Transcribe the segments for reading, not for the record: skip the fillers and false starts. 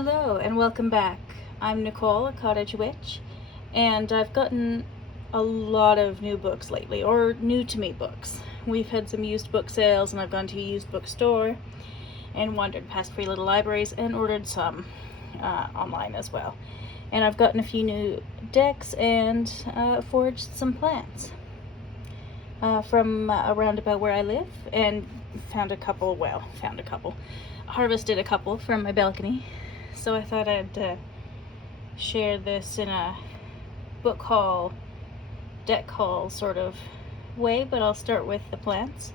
Hello and welcome back. I'm Nicole, a cottage witch, and I've gotten a lot of new books lately, or new to me books. We've had some used book sales, and I've gone to a used bookstore and wandered past free little libraries and ordered some online as well. And I've gotten a few new decks and foraged some plants from around about where I live, and harvested a couple from my balcony. So I thought I'd share this in a book haul, deck haul sort of way, but I'll start with the plants.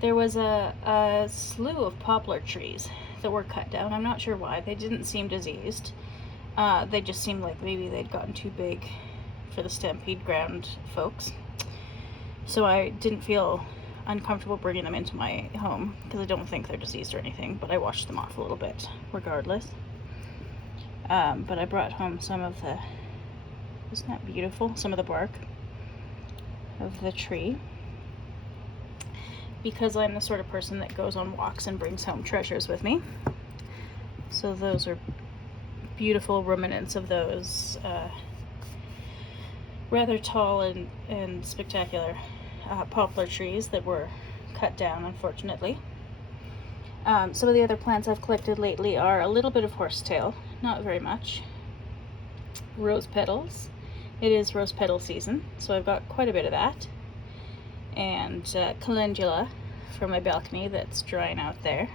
There was a slew of poplar trees that were cut down. I'm not sure why. They didn't seem diseased. They just seemed like maybe they'd gotten too big for the stampede ground folks. So I didn't feel uncomfortable bringing them into my home because I don't think they're diseased or anything, but I washed them off a little bit regardless. But I brought home some of the, isn't that beautiful? Some of the bark of the tree, because I'm the sort of person that goes on walks and brings home treasures with me. So those are beautiful remnants of those rather tall and spectacular poplar trees that were cut down, unfortunately. Some of the other plants I've collected lately are a little bit of horsetail, not very much. Rose petals. It is rose petal season, so I've got quite a bit of that. And calendula from my balcony that's drying out there.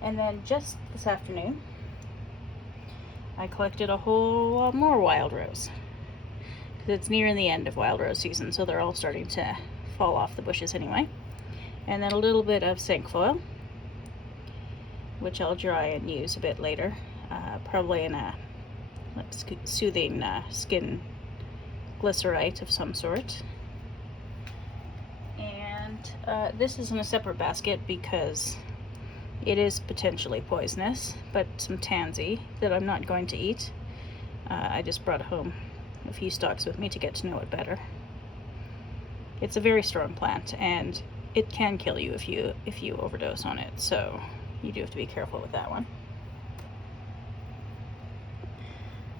And then just this afternoon, I collected a whole lot more wild rose. Because it's nearing the end of wild rose season, so they're all starting to fall off the bushes anyway. And then a little bit of cinquefoil, which I'll dry and use a bit later, probably in a soothing skin glycerite of some sort. And this is in a separate basket because it is potentially poisonous, but some tansy that I'm not going to eat. I just brought home a few stalks with me to get to know it better. It's a very strong plant, and it can kill you if you overdose on it, so you do have to be careful with that one.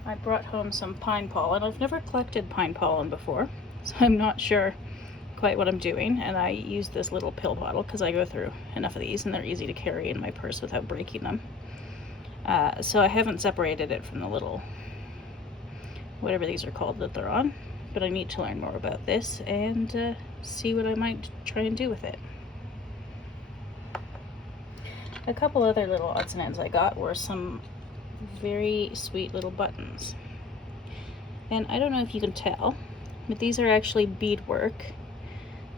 I brought home some pine pollen. I've never collected pine pollen before, so I'm not sure quite what I'm doing, and I use this little pill bottle because I go through enough of these and they're easy to carry in my purse without breaking them. So I haven't separated it from the little whatever these are called that they're on, but I need to learn more about this and see what I might try and do with it. A couple other little odds and ends I got were some very sweet little buttons, and I don't know if you can tell, but these are actually beadwork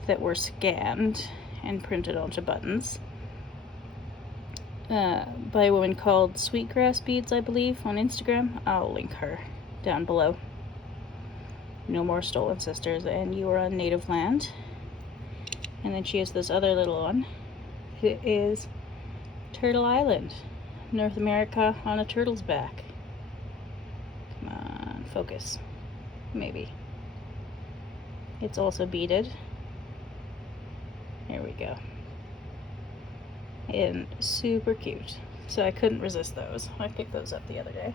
that were scanned and printed onto buttons by a woman called Sweetgrass Beads, I believe, on Instagram. I'll link her down below. No more stolen sisters, and you are on native land. And then she has this other little one. It is Turtle Island, North America on a turtle's back. Come on, focus. Maybe. It's also beaded. There we go. And super cute. So I couldn't resist those. I picked those up the other day.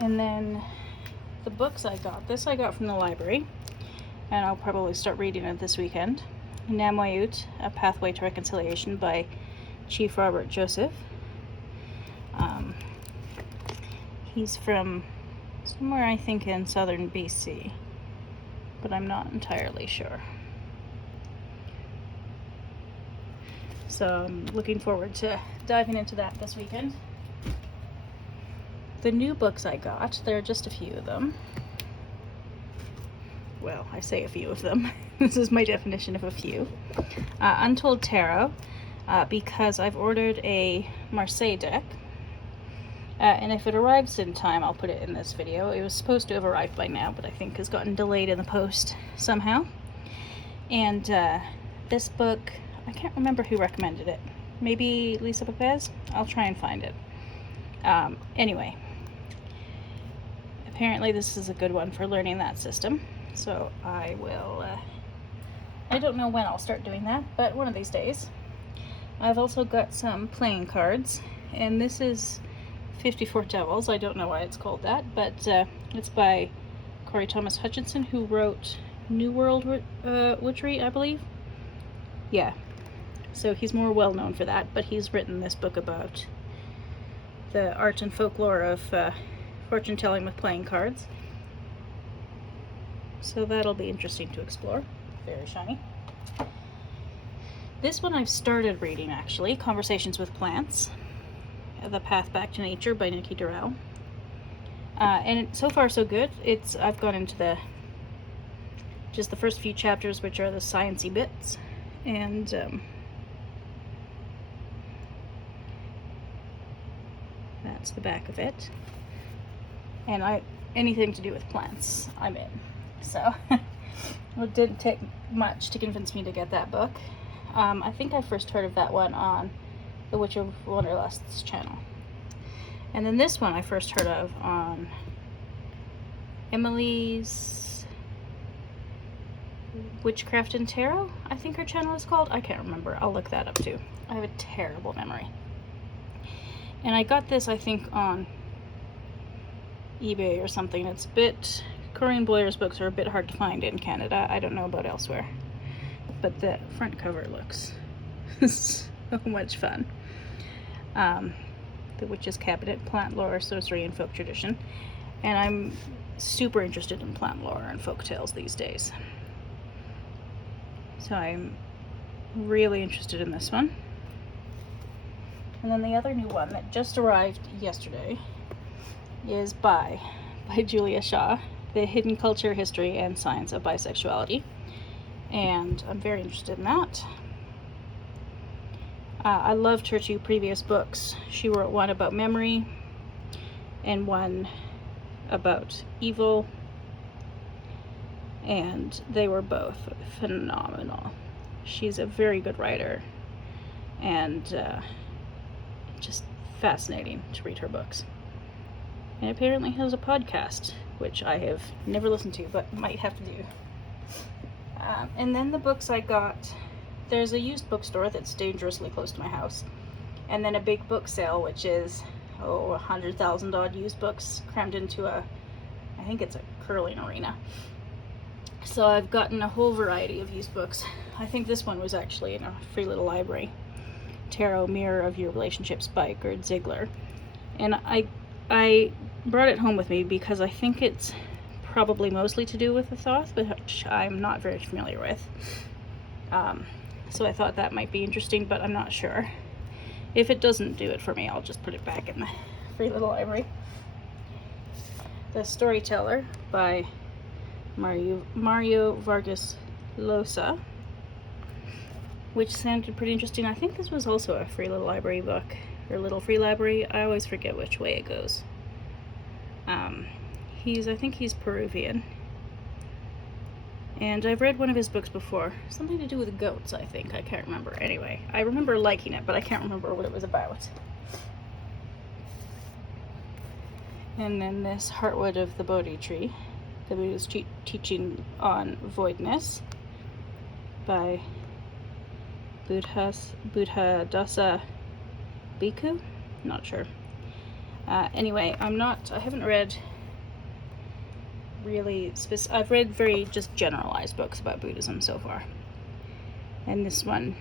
And then the books I got. This I got from the library, and I'll probably start reading it this weekend. Namwayut, A Pathway to Reconciliation by Chief Robert Joseph. He's from somewhere, I think, in southern BC, but I'm not entirely sure. So I'm looking forward to diving into that this weekend. The new books I got, there are just a few of them. Well, I say a few of them. This is my definition of a few. Untold Tarot, because I've ordered a Marseille deck. And if it arrives in time, I'll put it in this video. It was supposed to have arrived by now, but I think has gotten delayed in the post somehow. And this book, I can't remember who recommended it. Maybe Lisa Pepez? I'll try and find it. Anyway, apparently this is a good one for learning that system, so I will I don't know when I'll start doing that, but one of these days. I've also got some playing cards, and this is 54 Devils. I don't know why it's called that, but it's by Cory Hutcheson, who wrote New World Witchery, I believe. Yeah, so he's more well known for that, but he's written this book about the art and folklore of fortune telling with playing cards. So that'll be interesting to explore. Very shiny. This one I've started reading, actually, Conversations with Plants, The Path Back to Nature by Nikki Darrell. And so far so good. I've gone into just the first few chapters, which are the sciencey bits, and that's the back of it. And anything to do with plants, I'm in. So it didn't take much to convince me to get that book. I think I first heard of that one on the Witch of Wonderlust's channel. And then this one I first heard of on Emily's Witchcraft and Tarot, I think her channel is called. I can't remember. I'll look that up too. I have a terrible memory. And I got this, I think, on eBay or something. It's a bit... Corinne Boyer's books are a bit hard to find in Canada. I don't know about elsewhere. But the front cover looks so much fun. The Witch's Cabinet, Plant Lore, Sorcery, and Folk Tradition. And I'm super interested in plant lore and folk tales these days. So I'm really interested in this one. And then the other new one that just arrived yesterday is by Julia Shaw, The Hidden Culture, History, and Science of Bisexuality. And I'm very interested in that. I loved her two previous books. She wrote one about memory and one about evil, and they were both phenomenal. She's a very good writer, and just fascinating to read her books. And apparently has a podcast, which I have never listened to, but might have to do. And then the books I got, there's a used bookstore that's dangerously close to my house, and then a big book sale, which is 100,000 odd used books crammed into I think it's a curling arena. So I've gotten a whole variety of used books. I think this one was actually in a free little library. Tarot Mirror of Your Relationships by Gerd Ziegler. And I brought it home with me because I think it's probably mostly to do with the Thoth, which I'm not very familiar with. So I thought that might be interesting, but I'm not sure. If it doesn't do it for me, I'll just put it back in the free little library. The Storyteller by Mario Vargas Llosa, which sounded pretty interesting. I think this was also a free little library book, or little free library. I always forget which way it goes. I think he's Peruvian. And I've read one of his books before. Something to do with goats, I think. I can't remember. Anyway, I remember liking it, but I can't remember what it was about. And then this Heartwood of the Bodhi tree, the Buddha's teaching on voidness, by Buddhadāsa Bhikkhu? Not sure. Anyway, I haven't read really I've read very just generalized books about Buddhism so far. And this one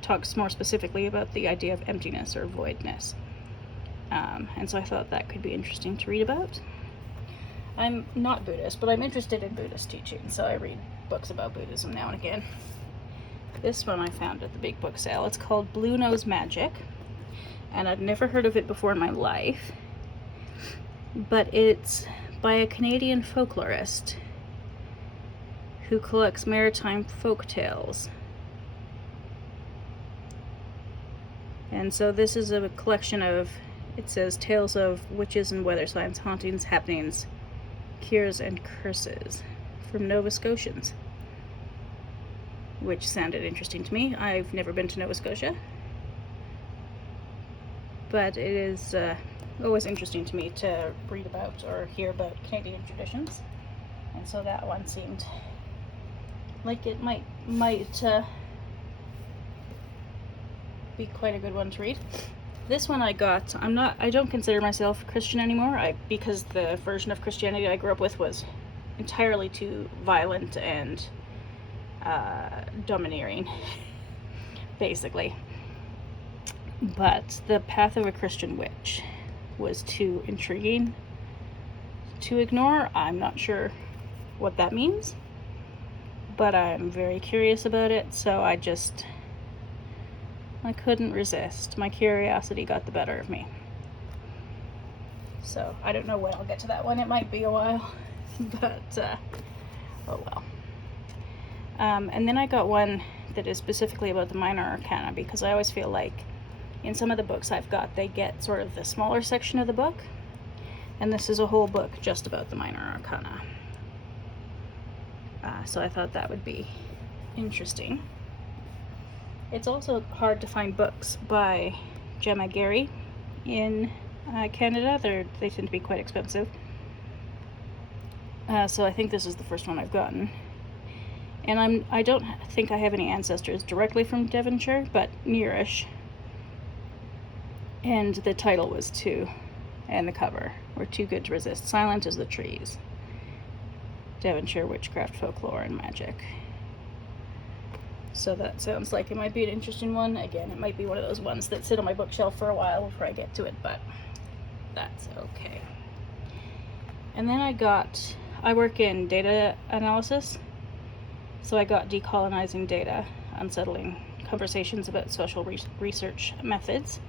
talks more specifically about the idea of emptiness or voidness. And so I thought that could be interesting to read about. I'm not Buddhist, but I'm interested in Buddhist teaching, so I read books about Buddhism now and again. This one I found at the big book sale. It's called Bluenose Magic, and I'd never heard of it before in my life, but it's by a Canadian folklorist who collects maritime folk tales. And so this is a collection of, it says, tales of witches and weather signs, hauntings, happenings, cures, and curses from Nova Scotians, which sounded interesting to me. I've never been to Nova Scotia, but it is always interesting to me to read about or hear about Canadian traditions, and so that one seemed like it might be quite a good one to read. This one I got, I don't consider myself Christian anymore, because the version of Christianity I grew up with was entirely too violent and domineering, basically. But The Path of a Christian Witch was too intriguing to ignore. I'm not sure what that means, but I'm very curious about it, so I couldn't resist. My curiosity got the better of me. So I don't know when I'll get to that one. It might be a while, but oh well. And then I got one that is specifically about the minor arcana, because I always feel like in some of the books I've got, they get sort of the smaller section of the book, and this is a whole book just about the minor arcana. So I thought that would be interesting. It's also hard to find books by Gemma in Canada. They tend to be quite expensive. So I think this is the first one I've gotten. And I don't think I have any ancestors directly from Devonshire, but nearish. And the title was and the cover were Too Good to Resist. Silent as the Trees. Devonshire Witchcraft, Folklore, and Magic. So that sounds like it might be an interesting one. Again, it might be one of those ones that sit on my bookshelf for a while before I get to it, but that's okay. And then I work in data analysis, so I got Decolonizing Data, Unsettling Conversations about Social Research Methods.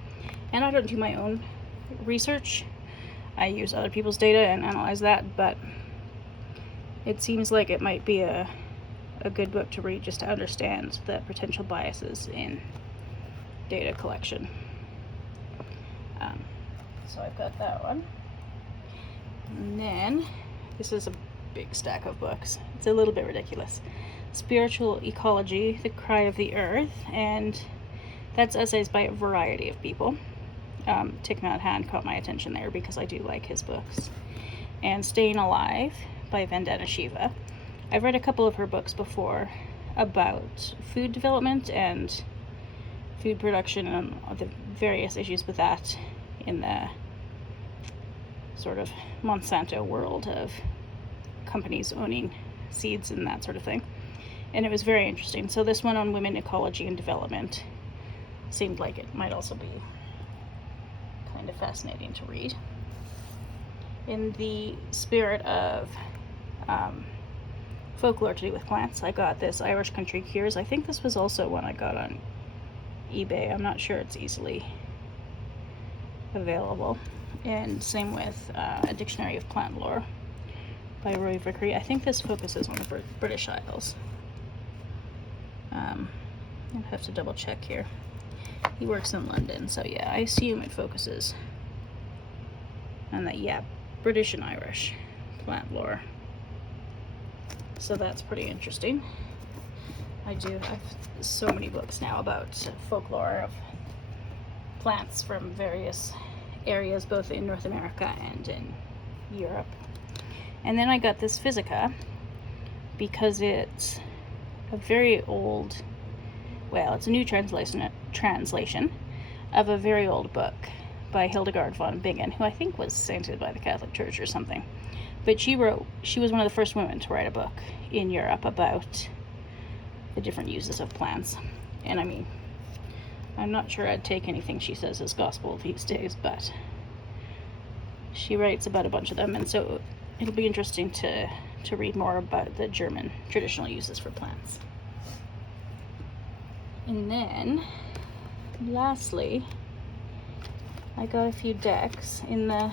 And I don't do my own research. I use other people's data and analyze that, but it seems like it might be a good book to read just to understand the potential biases in data collection. So I've got that one. And then, this is a big stack of books. It's a little bit ridiculous. Spiritual Ecology, The Cry of the Earth, and that's essays by a variety of people. Thich Nhat Hanh caught my attention there because I do like his books. And Staying Alive by Vandana Shiva. I've read a couple of her books before about food development and food production and the various issues with that in the sort of Monsanto world of companies owning seeds and that sort of thing. And it was very interesting. So this one on women, ecology, and development seemed like it might also be kind of fascinating to read. In the spirit of folklore to do with plants, I got this Irish Country Cures. I think this was also one I got on eBay. I'm not sure it's easily available. And same with A Dictionary of Plant Lore by Roy Vickery. I think this focuses on the British Isles. I'll have to double check here. He works in London, so yeah, I assume it focuses on that, yeah, British and Irish plant lore. So that's pretty interesting. I have so many books now about folklore of plants from various areas, both in North America and in Europe. And then I got this Physica because it's a very old, well, it's a new translation of a very old book by Hildegard von Bingen, who I think was sainted by the Catholic Church or something. But she was one of the first women to write a book in Europe about the different uses of plants. And I mean, I'm not sure I'd take anything she says as gospel these days, but she writes about a bunch of them, and so it'll be interesting to read more about the German traditional uses for plants. And then, lastly, I got a few decks in the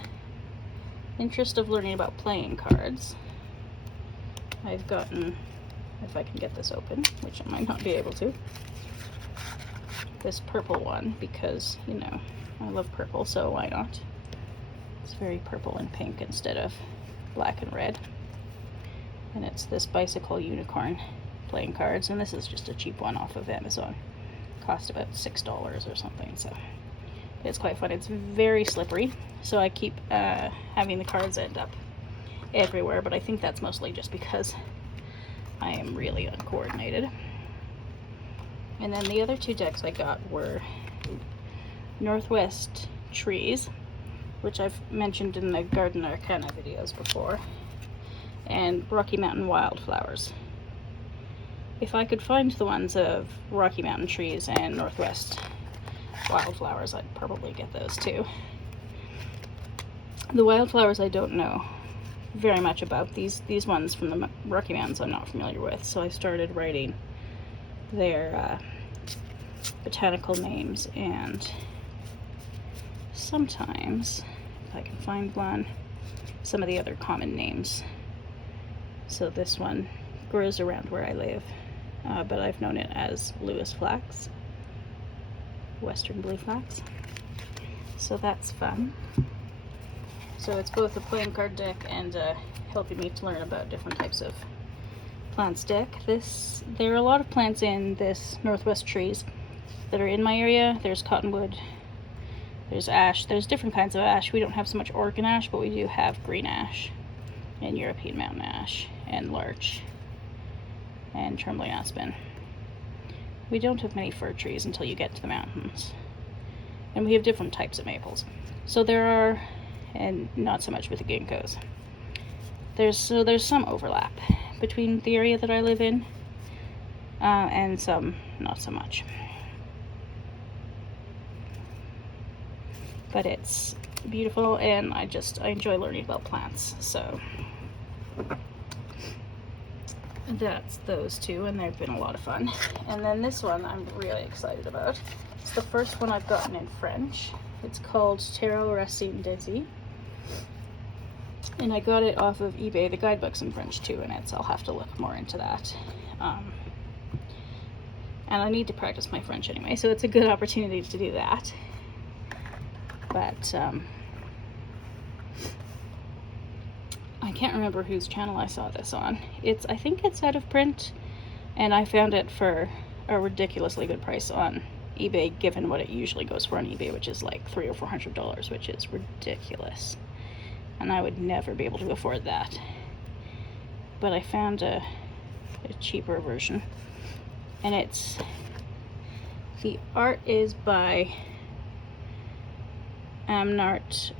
interest of learning about playing cards. I've gotten, if I can get this open, which I might not be able to, this purple one because, you know, I love purple, so why not? It's very purple and pink instead of black and red. And it's this bicycle unicorn playing cards, and this is just a cheap one off of Amazon. Cost about $6 or something, so it's quite fun. It's very slippery, so I keep having the cards end up everywhere, but I think that's mostly just because I am really uncoordinated. And then the other two decks I got were Northwest Trees, which I've mentioned in the Garden Arcana videos before, and Rocky Mountain Wildflowers. If I could find the ones of Rocky Mountain Trees and Northwest Wildflowers, I'd probably get those too. The Wildflowers I don't know very much about. These ones from the Rocky Mountains I'm not familiar with, so I started writing their botanical names, and sometimes, if I can find one, some of the other common names. So this one grows around where I live, but I've known it as Lewis flax, Western blue flax. So that's fun. So it's both a playing card deck and helping me to learn about different types of plants deck. There are a lot of plants in this Northwest Trees that are in my area. There's cottonwood, there's ash, there's different kinds of ash. We don't have so much Oregon ash, but we do have green ash and European mountain ash and larch and trembling aspen. We don't have many fir trees until you get to the mountains, and we have different types of maples. So there are, and not so much with the ginkgos. There's some overlap between the area that I live in, and some not so much. But it's beautiful, and I enjoy learning about plants. So that's those two, and they've been a lot of fun. And then this one I'm really excited about. It's the first one I've gotten in French. It's called Tarot Racine Désir. And I got it off of eBay. The guidebook's in French too, and I'll have to look more into that. And I need to practice my French anyway, so it's a good opportunity to do that. But I can't remember whose channel I saw this on. I think it's out of print, and I found it for a ridiculously good price on eBay, given what it usually goes for on eBay, which is like $300 or $400, which is ridiculous. And I would never be able to afford that. But I found a cheaper version. And the art is by Amnart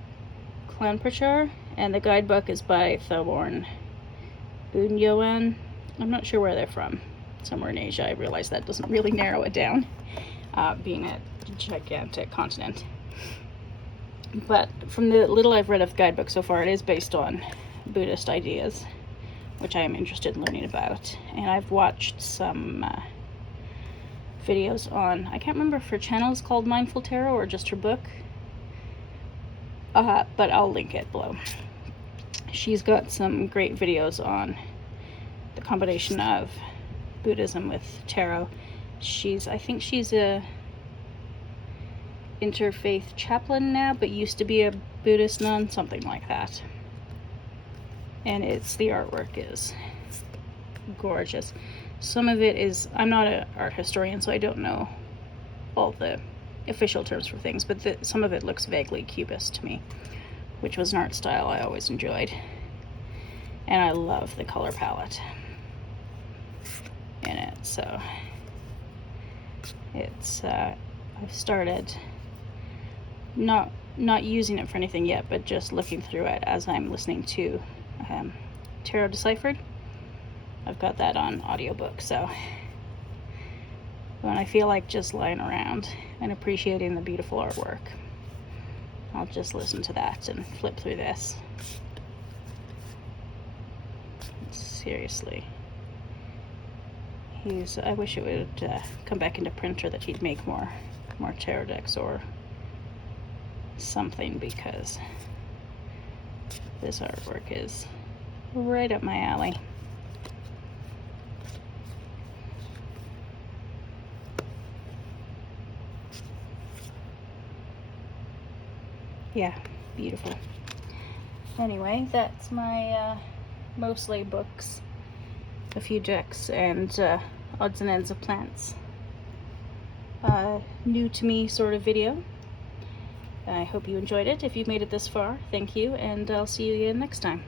Clanprachar, and the guidebook is by Thelborn Bunyoan. I'm not sure where they're from. Somewhere in Asia. I realize that doesn't really narrow it down, being a gigantic continent. But from the little I've read of the guidebook so far, it is based on Buddhist ideas, which I am interested in learning about. And I've watched some videos on, I can't remember if her channel is called Mindful Tarot or just her book, but I'll link it below. She's got some great videos on the combination of Buddhism with tarot. I think she's a interfaith chaplain now, but used to be a Buddhist nun, something like that. And the artwork is gorgeous. Some of it is, I'm not an art historian, so I don't know all the official terms for things, but some of it looks vaguely cubist to me, which was an art style I always enjoyed. And I love the color palette in it. So I've started not using it for anything yet, but just looking through it as I'm listening to Tarot Deciphered. I've got that on audiobook, so when I feel like just lying around and appreciating the beautiful artwork, I'll just listen to that and flip through this. Seriously. I wish it would come back into print, or that he'd make more tarot decks or something, because this artwork is right up my alley. Yeah, beautiful. Anyway, that's my mostly books, a few decks, and odds and ends of plants. New to me sort of video. I hope you enjoyed it. If you've made it this far, thank you, and I'll see you again next time.